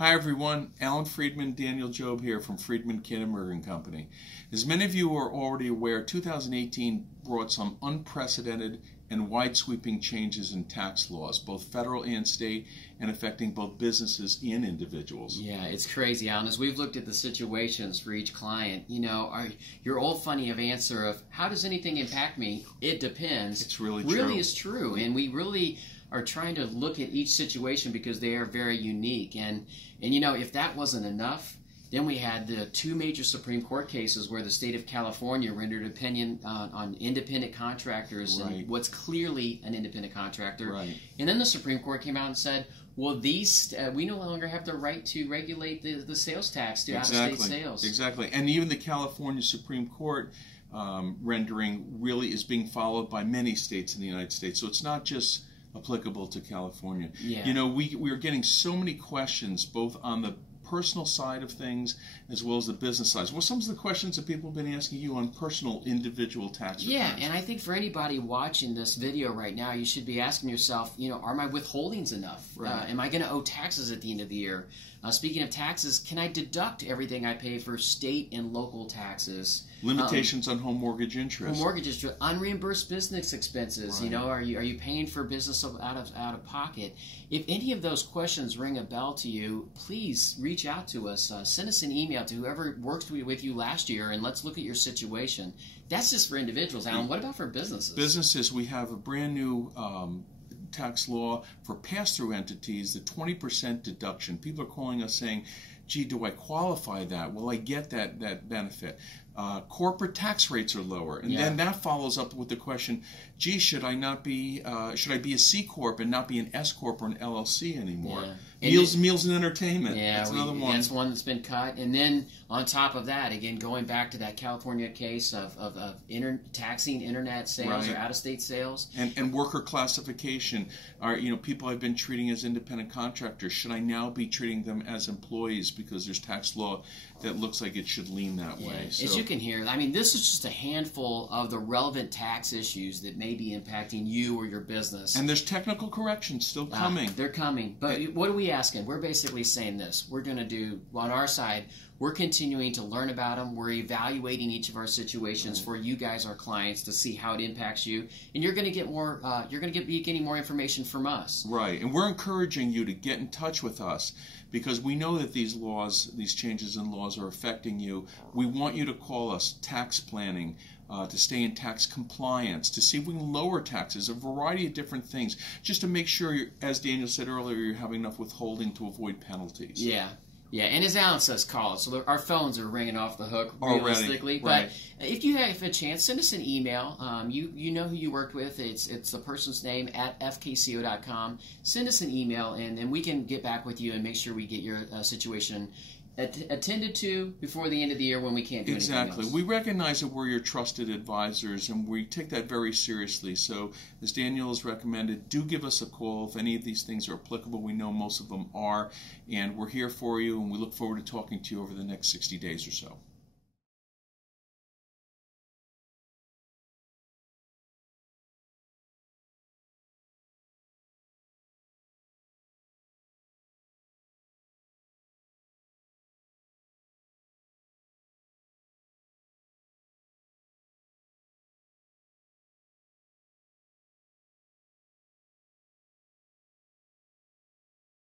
Hi everyone, Alan Friedman, Daniel Job here from Friedman Kinneberg and Company. As many of you are already aware, 2018 brought some unprecedented and wide-sweeping changes in tax laws, both federal and state, and affecting both businesses and individuals. Yeah, it's crazy, Alan. As we've looked at the situations for each client, your old funny answer of, how does anything impact me? It depends. It's really true. Really is true, and we really are trying to look at each situation because they are very unique. And if that wasn't enough, then we had the two major Supreme Court cases where the state of California rendered opinion on independent contractors Right. and what's clearly an independent contractor. Right. And then the Supreme Court came out and said, well, we no longer have the right to regulate the sales tax to out-of-state sales. Exactly. And even the California Supreme Court rendering really is being followed by many states in the United States. So it's not just applicable to California. Yeah. We are getting so many questions both on the personal side of things as well as the business side. Well, some of the questions that people have been asking you on personal individual tax returns. Yeah, and I think for anybody watching this video right now, you should be asking yourself, are my withholdings enough? Right. Am I going to owe taxes at the end of the year? Speaking of taxes, can I deduct everything I pay for state and local taxes? Limitations on home mortgage interest. Home mortgage interest, unreimbursed business expenses. Right. Are you paying for business out of pocket? If any of those questions ring a bell to you, please reach out to us. Send us an email to whoever worked with you last year, and let's look at your situation. That's just for individuals, Alan. What about for businesses? Businesses, we have a brand new tax law for pass-through entities, the 20% deduction. People are calling us saying, gee, do I qualify that? Will I get that benefit? Corporate tax rates are lower, and then that follows up with the question, gee, should I be a C Corp and not be an S Corp or an LLC anymore? Yeah. Meals and entertainment. Yeah, that's another one. That's one that's been cut. And then on top of that, again, going back to that California case of taxing internet sales or out-of-state sales. And worker classification. People I've been treating as independent contractors, should I now be treating them as employees because there's tax law that looks like it should lean that way? So, as you can hear, this is just a handful of the relevant tax issues that may be impacting you or your business. And there's technical corrections still coming. They're coming. But what are we asking? We're basically saying this. We're going to do, on our side, we're continuing to learn about them. We're evaluating each of our situations for you guys, our clients, to see how it impacts you. And you're going to get more. You're going to be getting more information from us. Right, and we're encouraging you to get in touch with us because we know that these laws, these changes in laws, are affecting you. We want you to call us tax planning. To stay in tax compliance, to see if we can lower taxes, a variety of different things, just to make sure, as Daniel said earlier, you're having enough withholding to avoid penalties. Yeah. Yeah, and as Alan says, call us. So our phones are ringing off the hook realistically. Right. But if you have a chance, send us an email. You know who you worked with. It's the person's name at fkco.com. Send us an email, and then we can get back with you and make sure we get your situation attended to before the end of the year when we can't do anything else. Exactly. We recognize that we're your trusted advisors, and we take that very seriously. So, as Daniel has recommended, do give us a call if any of these things are applicable. We know most of them are, and we're here for you, and we look forward to talking to you over the next 60 days or so.